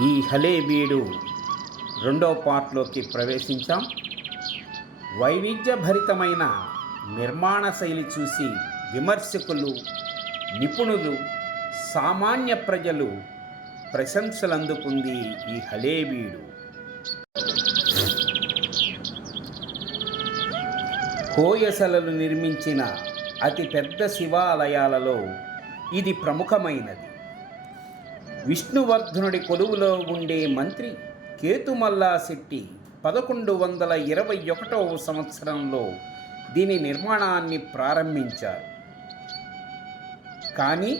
ఈ హలేబీడు రెండో పార్ట్లోకి ప్రవేశించాం. వైవిధ్యభరితమైన నిర్మాణ శైలి చూసి విమర్శకులు, నిపుణులు, సామాన్య ప్రజలు ప్రశంసలు అందుకుంది ఈ హలేబీడు. హోయసలలు నిర్మించిన అతిపెద్ద శివాలయాలలో ఇది ప్రముఖమైనది. విష్ణువర్ధనుడి కొలువులో ఉండే మంత్రి కేతుమల్లా శెట్టి 1121వ సంవత్సరంలో దీని నిర్మాణాన్ని ప్రారంభించారు. కానీ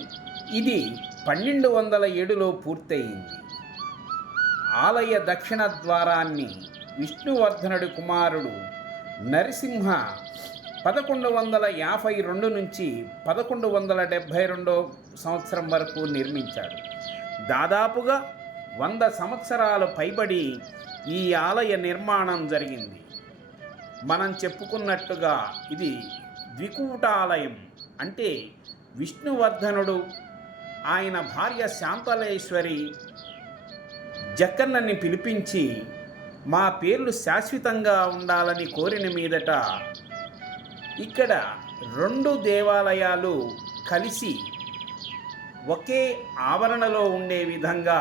ఇది 1207లో పూర్తయింది. ఆలయ దక్షిణ ద్వారాన్ని విష్ణువర్ధనుడి కుమారుడు నరసింహ 1152 నుంచి 1172 సంవత్సరం వరకు నిర్మించాడు. దాదాపుగా 100 సంవత్సరాలు పైబడి ఈ ఆలయ నిర్మాణం జరిగింది. మనం చెప్పుకున్నట్టుగా ఇది ద్వికూటాలయం. అంటే విష్ణువర్ధనుడు, ఆయన భార్య శాంతలేశ్వరి జక్కన్నని పిలిపించి మా పేర్లు శాశ్వతంగా ఉండాలని కోరిన మీదట ఇక్కడ 2 దేవాలయాలు కలిసి ఒకే ఆవరణలో ఉండే విధంగా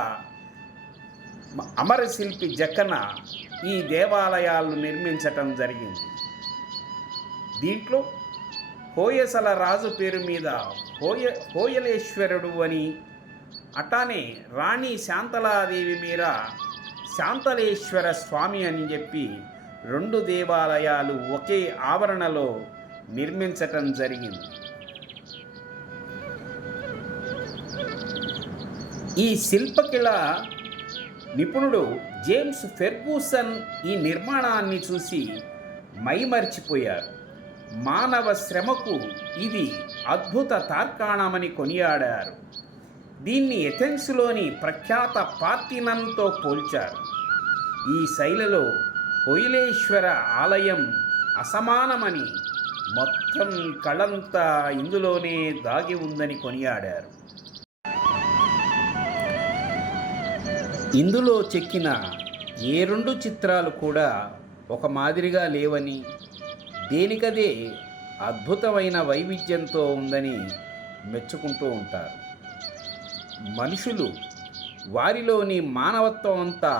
అమరశిల్పి జక్కన ఈ దేవాలయాలను నిర్మించటం జరిగింది. దీంట్లో హోయసల రాజు పేరు మీద హోయలేశ్వరుడు అని, అటానే రాణి శాంతలాదేవి మీద శాంతలేశ్వర స్వామి అని చెప్పి 2 దేవాలయాలు ఒకే ఆవరణలో నిర్మించటం జరిగింది. ఈ శిల్పకళ నిపుణుడు జేమ్స్ ఫెర్గూసన్ ఈ నిర్మాణాన్ని చూసి మైమర్చిపోయారు. మానవ శ్రమకు ఇది అద్భుత తార్కాణమని కొనియాడారు. దీన్ని ఎథెన్స్లోని ప్రఖ్యాత పార్థినన్తో పోల్చారు. ఈ శైలిలో హోయలేశ్వర ఆలయం అసమానమని, మొత్తం కళంతా ఇందులోనే దాగి ఉందని కొనియాడారు. ఇందులో చెక్కిన ఏ 2 చిత్రాలు కూడా ఒక మాదిరిగా లేవని, దేనికదే అద్భుతమైన వైవిధ్యంతో ఉందని మెచ్చుకుంటూ ఉంటారు. మనుషులు, వారిలోని మానవత్వం అంతా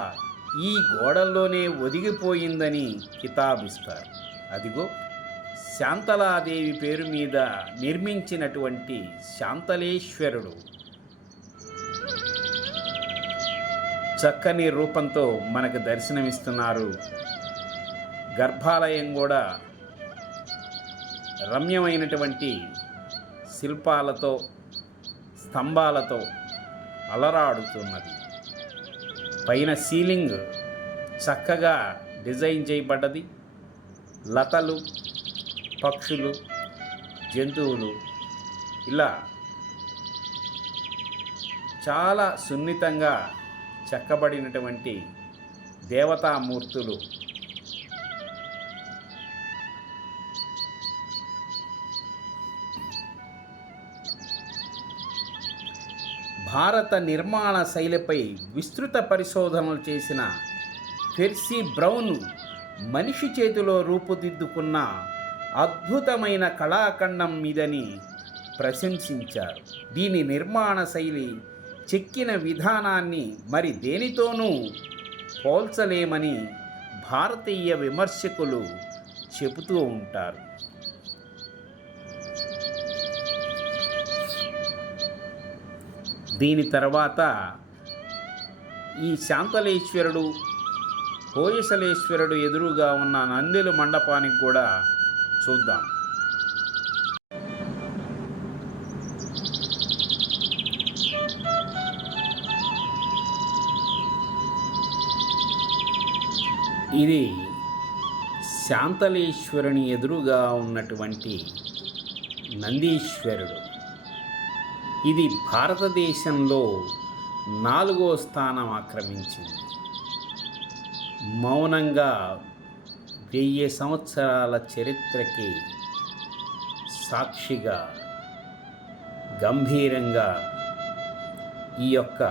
ఈ గోడల్లోనే ఒదిగిపోయిందని కితాబిస్తారు. అదిగో శాంతలాదేవి పేరు మీద నిర్మించినటువంటి శాంతలేశ్వరుడు చక్కని రూపంతో మనకు దర్శనమిస్తున్నారు. గర్భాలయం కూడా రమ్యమైనటువంటి శిల్పాలతో, స్తంభాలతో అలరాడుతున్నది. పైన సీలింగ్ చక్కగా డిజైన్ చేయబడ్డది. లతలు, పక్షులు, జంతువులు ఇలా చాలా సున్నితంగా చెక్కబడినటువంటి దేవతామూర్తులు భారత నిర్మాణ శైలిపై విస్తృత పరిశోధనలు చేసిన పెర్సీ బ్రౌన్ మనిషి చేతిలో రూపుదిద్దుకున్న అద్భుతమైన కళాఖండం ఇదని ప్రశంసించారు. దీని నిర్మాణ శైలి, చెక్కిన విధానాన్ని మరి దేనితోనూ పోల్చలేమని భారతీయ విమర్శకులు చెబుతూ ఉంటారు. దీని తర్వాత ఈ శాంతలేశ్వరుడు, హోయసలేశ్వరుడు ఎదురుగా ఉన్న నందెలు మండపానికి కూడా చూద్దాం. ఇది శాంతలేశ్వరుని ఎదురుగా ఉన్నటువంటి నందీశ్వరుడు. ఇది భారతదేశంలో 4వ స్థానం ఆక్రమించింది. మౌనంగా 1000 సంవత్సరాల చరిత్రకి సాక్షిగా, గంభీరంగా ఈ యొక్క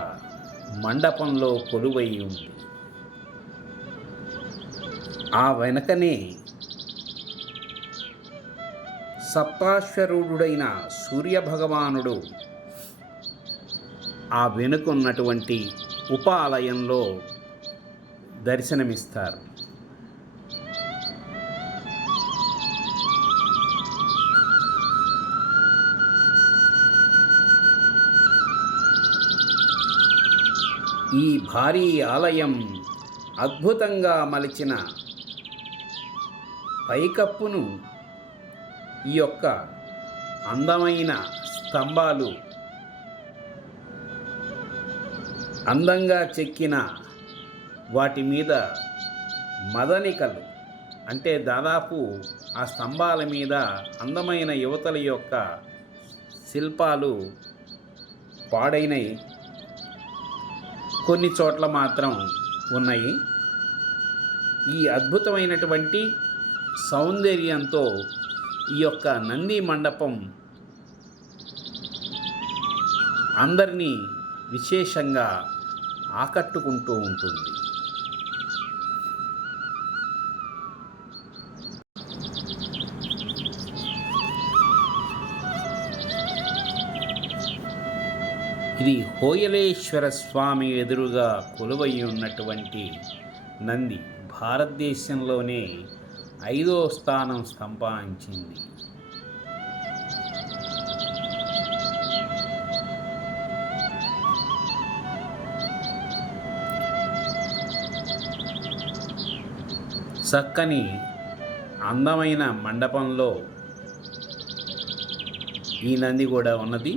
మండపంలో కొలువై ఉంది. ఆ వెనకనే సప్తాశ్వరుడైన సూర్యభగవానుడు ఆ వెనుకున్నటువంటి ఉపాలయంలో దర్శనమిస్తారు. ఈ భారీ ఆలయం అద్భుతంగా మలిచిన పైకప్పును ఈ యొక్క అందమైన స్తంభాలు, అందంగా చెక్కిన వాటి మీద మదనికలు, అంటే దాదాపు ఆ స్తంభాల మీద అందమైన యువతల యొక్క శిల్పాలు పాడైనవి, కొన్ని చోట్ల మాత్రం ఉన్నాయి. ఈ అద్భుతమైనటువంటి సౌందర్యంతో ఈ యొక్క నంది మండపం అందరినీ విశేషంగా ఆకట్టుకుంటూ ఉంటుంది. ఇది హోయలేశ్వర స్వామి ఎదురుగా కొలువై ఉన్నటువంటి నంది భారతదేశంలోనే 5వ స్థానం సంపాదించింది. చక్కని అందమైన మండపంలో ఈ నంది కూడా ఉన్నది.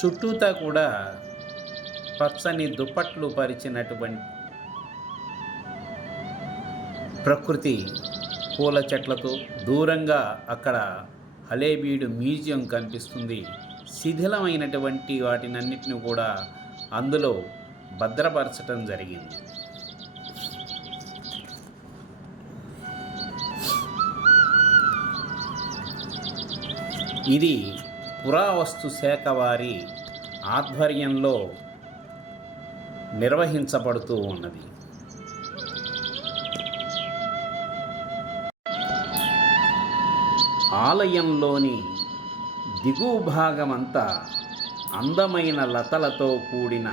చుట్టూతా కూడా పచ్చని దుప్పట్లు పరిచినటువంటి ప్రకృతి పూల చెట్లతో దూరంగా అక్కడ హలేబీడు మ్యూజియం కనిపిస్తుంది. శిథిలమైనటువంటి వాటినన్నిటిని కూడా అందులో భద్రపరచడం జరిగింది. ఇది పురావస్తు శాఖ వారి ఆధ్వర్యంలో నిర్వహించబడుతూ ఉన్నది. ఆలయంలోని దిగువ భాగమంతా అందమైన లతలతో కూడిన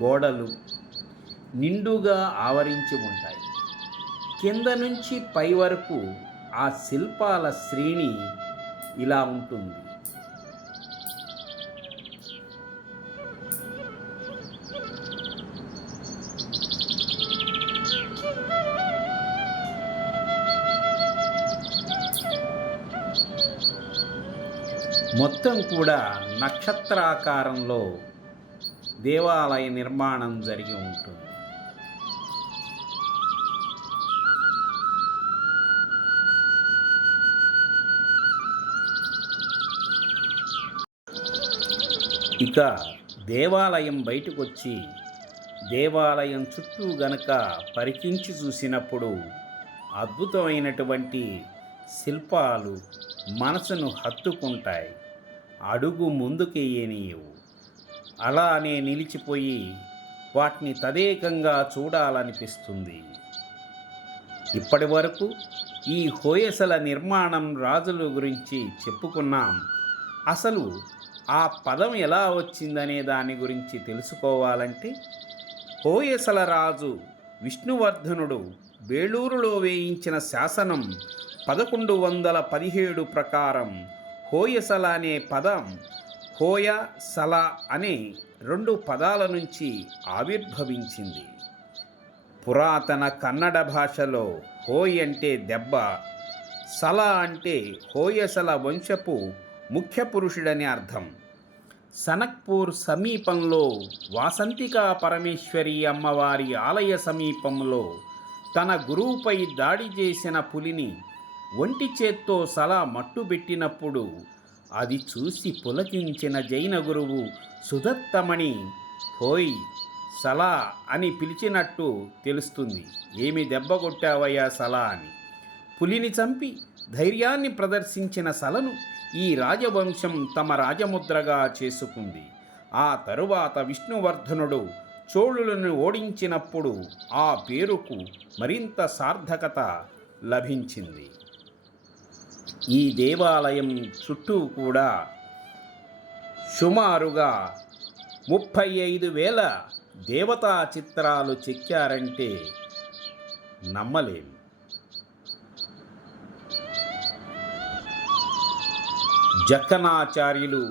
గోడలు నిండుగా ఆవరించి ఉంటాయి. కింద నుంచి పై వరకు ఆ శిల్పాల శ్రేణి ఇలా ఉంటుంది. మొత్తం కూడా నక్షత్రాకారంలో దేవాలయ నిర్మాణం జరిగి ఉంటుంది. ఇక దేవాలయం బయటకు వచ్చి దేవాలయం చుట్టూ గనక పరికించి చూసినప్పుడు అద్భుతమైనటువంటి శిల్పాలు మనసును హత్తుకుంటాయి. అడుగు ముందుకేయనీయవు. అలానే నిలిచిపోయి వాటిని తదేకంగా చూడాలనిపిస్తుంది. ఇప్పటి వరకు ఈ హోయసల నిర్మాణం రాజుల గురించి చెప్పుకున్నాం. అసలు ఆ పదం ఎలా వచ్చిందనే దాని గురించి తెలుసుకోవాలంటే హోయసల రాజు విష్ణువర్ధనుడు బేళూరులో వేయించిన శాసనం 1117 ప్రకారం హోయసల అనే పదం హోయ సల అనే 2 పదాల నుంచి ఆవిర్భవించింది. పురాతన కన్నడ భాషలో హోయ్ అంటే దెబ్బ, సల అంటే హోయసల వంశపు ముఖ్య పురుషుడని అర్థం. సనక్పూర్ సమీపంలో వాసంతికా పరమేశ్వరి అమ్మవారి ఆలయ సమీపంలో తన గురువుపై దాడి చేసిన పులిని ఒంటి చేత్తో సల మట్టుబెట్టినప్పుడు అది చూసి పులకించిన జైన గురువు సుదత్తమణి హోయ్ సలా అని పిలిచినట్టు తెలుస్తుంది. ఏమి దెబ్బ కొట్టావయ్యా సలా అని. పులిని చంపి ధైర్యాన్ని ప్రదర్శించిన సలను ఈ రాజవంశం తమ రాజముద్రగా చేసుకుంది. ఆ తరువాత విష్ణువర్ధనుడు చోళులను ఓడించినప్పుడు ఆ పేరుకు మరింత సార్థకత లభించింది. ఈ దేవాలయం చుట్టూ కూడా సుమారుగా 35,000 దేవతా చిత్రాలు చెక్కారంటే నమ్మలేము. జక్కనాచార్యులు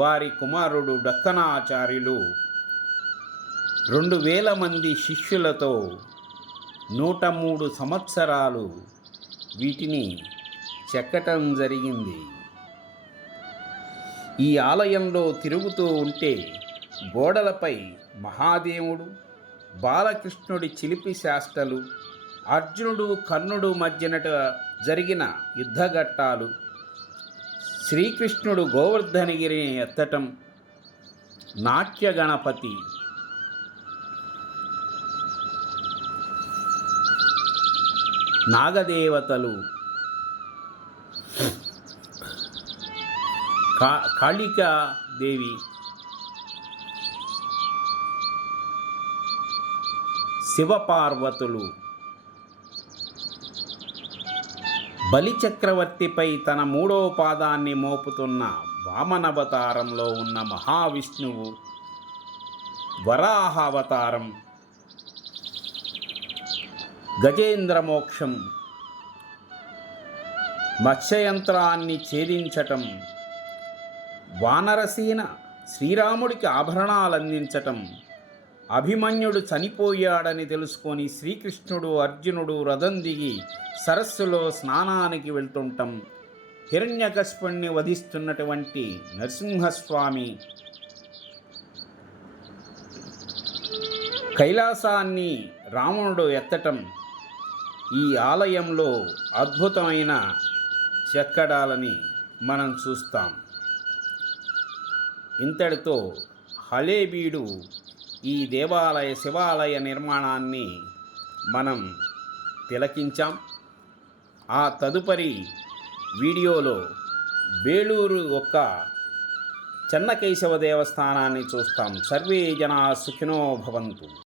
వారి కుమారుడు డక్కనాచార్యులు 2,000 మంది శిష్యులతో 103 సంవత్సరాలు వీటిని చెక్కటం జరిగింది. ఈ ఆలయంలో తిరుగుతూ ఉంటే గోడలపై మహాదేవుడు, బాలకృష్ణుడి చిలిపి శాస్త్రలు, అర్జునుడు కర్ణుడు మధ్యనట జరిగిన యుద్ధఘట్టాలు, శ్రీకృష్ణుడు గోవర్ధనగిరిని ఎత్తటం, నాట్య గణపతి, నాగదేవతలు, కాళికాదేవి, శివపార్వతులు, బలిచక్రవర్తిపై తన 3వ పాదాన్ని మోపుతున్న వామనవతారంలో ఉన్న మహావిష్ణువు, వరాహ అవతారం, గజేంద్రమోక్షం, మత్స్యయంత్రాన్ని ఛేదించటం, వానరసేన శ్రీరాముడికి ఆభరణాలు అందించటం, అభిమన్యుడు చనిపోయాడని తెలుసుకొని శ్రీకృష్ణుడు అర్జునుడు రథం దిగి సరస్సులో స్నానానికి వెళ్తుంటం, హిరణ్యకశిపుణ్ణి వధిస్తున్నటువంటి నరసింహస్వామి, కైలాసాన్ని రావణుడు ఎత్తటం ఈ ఆలయంలో అద్భుతమైన చెక్కడాలని మనం చూస్తాం. ఇంతటితో హళేబీడు ఈ శివాలయ నిర్మాణాన్ని మనం తిలకించాం. ఆ తదుపరి వీడియోలో బేలూరు యొక్క చెన్నకేశవ దేవస్థానాన్ని చూస్తాం. సర్వే జనా సుఖినో భవంతు.